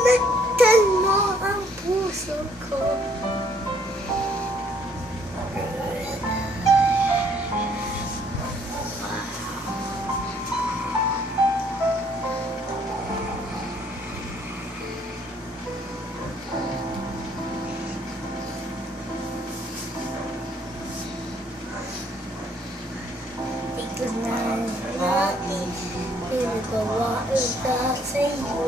Sinaktan mo ang puso ko. Ito na natin pinagawa ito sa'yo.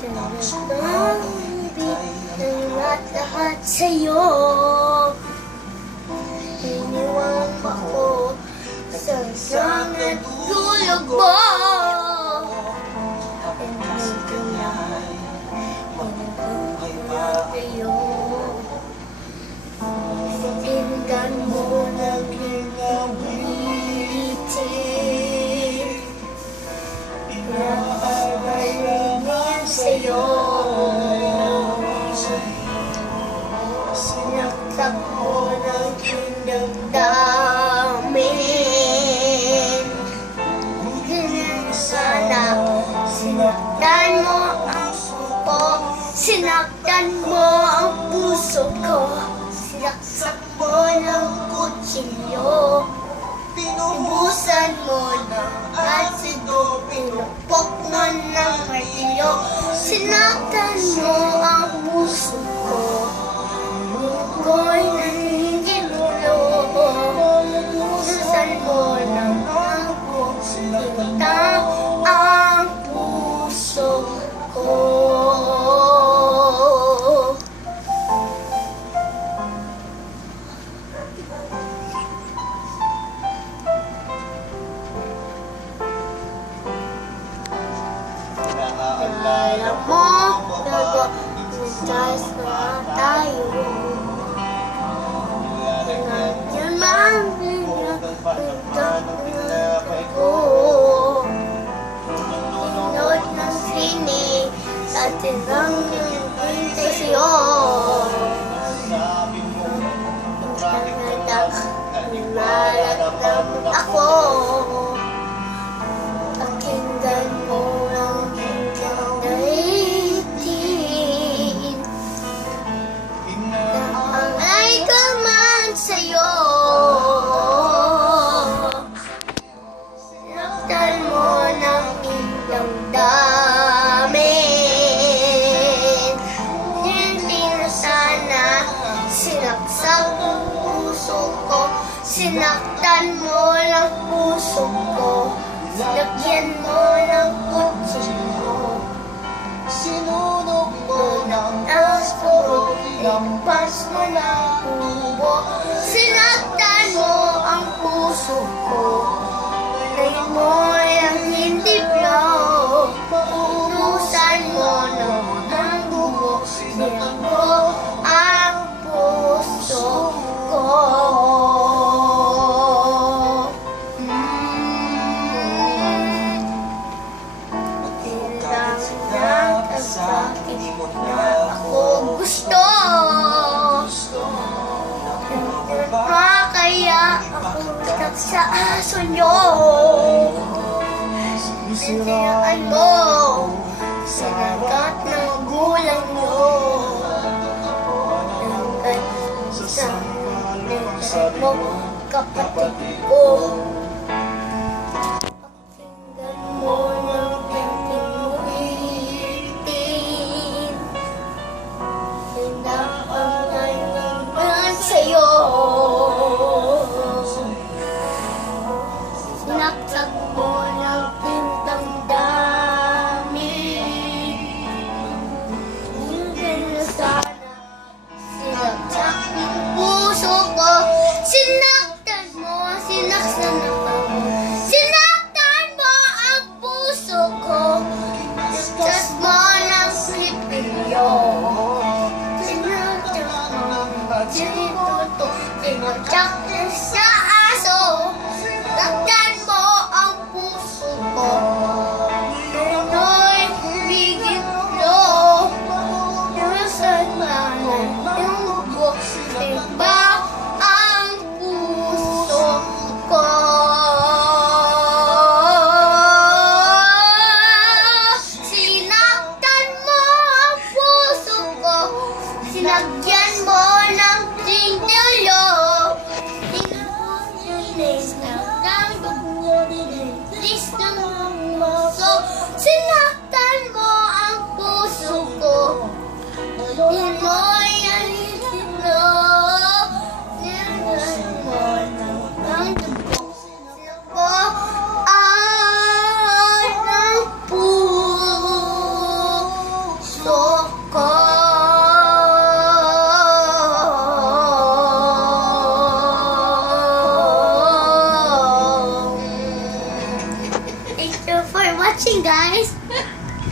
Ito na ang ibig ng lahat sa'yo. Iniwan ako sa isang natulog mo. Ito na pinagawa sa'yo. Tingnan mo ng pinabulitin. Pinapagalingan sa'yo. Sinaktak mo ng damdamin. Sana sinaktan mo ang puso. Sinaktan mo ang puso ko. Sinaksak mo ng kutsilyo. Pinubusan mo ng asido. Pinupok mo ng martilyo. Sinaktan mo ang puso ko. Ako'y naninimulo. Pinubusan mo ng ako. Sinaktan ang puso ko. Alam mo, nag-uusas na tayo. Yun man, pinagpuntak ko. Pinod ng sini, dati lang nagpintay sa'yo. Nilalatang ako. Pakinggan mo lang kanyang dahitin. Naangay ka man sa'yo. Sinaktan mo ng iyong damin. Hindi na sana sinaksak ang puso ko. Sinaktan mo ng puso ko. Lagyan mo ng kutsilyo. Sinunog mo ng asporo. Lampas mo ng tubo. Sinaktan mo ang puso ko. Palayin mo ang hindi blow. Paubusan mo ng bubo. Sinaktan mo ang puso ko. Sakit na ako gusto. Kaya ako sa aso nyo. Sinayaan mo sa lagat ng gulang nyo. Hanggang sa nagsasabi mo, kapatid ko. Pakinggan mo ng pinag-ulitin. Pinapangay naman sa'yo. Sinaksak mo ng pintang dami. Hindi na sana sinaksak ng puso ko. Sinaktan mo, sinaksan Please don't so sila